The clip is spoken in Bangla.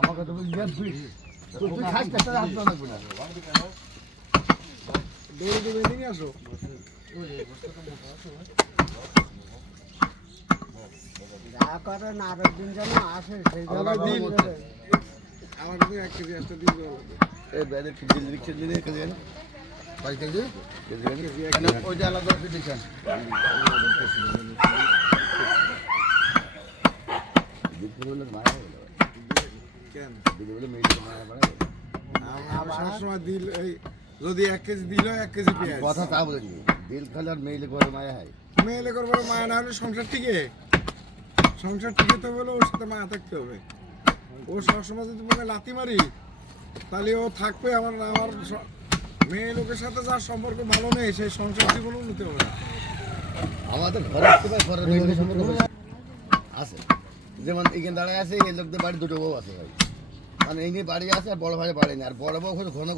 আমাকে তো তুই খাস একটা হাত লাগবে না দৌড়ে দৌড়ে নিয়ে আসো যা করে না আরেক দিন যেন আসে সেই দিন আমার দিন 1 কেজি একটা দিন এই ব্যাগে কেজি রিক্সা দিয়ে কেজি না 5 কেজি কেজি ওইটা আলাদা করে দিছেন দিকগুলো মারা হলো কেন দিকগুলো মেয়ে মারা মারা আমরা সবসময় দিল এই যদি 1 কেজি দিল 1 কেজি পেঁয়াজ কথা তা বলেছি দিল খালে আর মেইলে করে মায়া হয় মেইলে করবে মায়া না হলে সংসার টিকে তো বলে ওর সাথে মায়া থাকতে হবে ও সবসময় যদি মনে লাথি মারি তাহলে ও থাকবে আমার মেয়ে লোকের সাথে যার সম্পর্ক ভালো নেই সেই সংসার জীবনও নিতে হবে না আমাদের ঘরের সম্পর্ক আছে যেমন এখানে দাঁড়ায় আছে এই লোকদের বাড়ি দুটো বউ আছে ভাই মানে এই নিয়ে বাড়ি আছে আর বড় ভাই বাড়ি নেই আর বড় বউ ঘন ঘন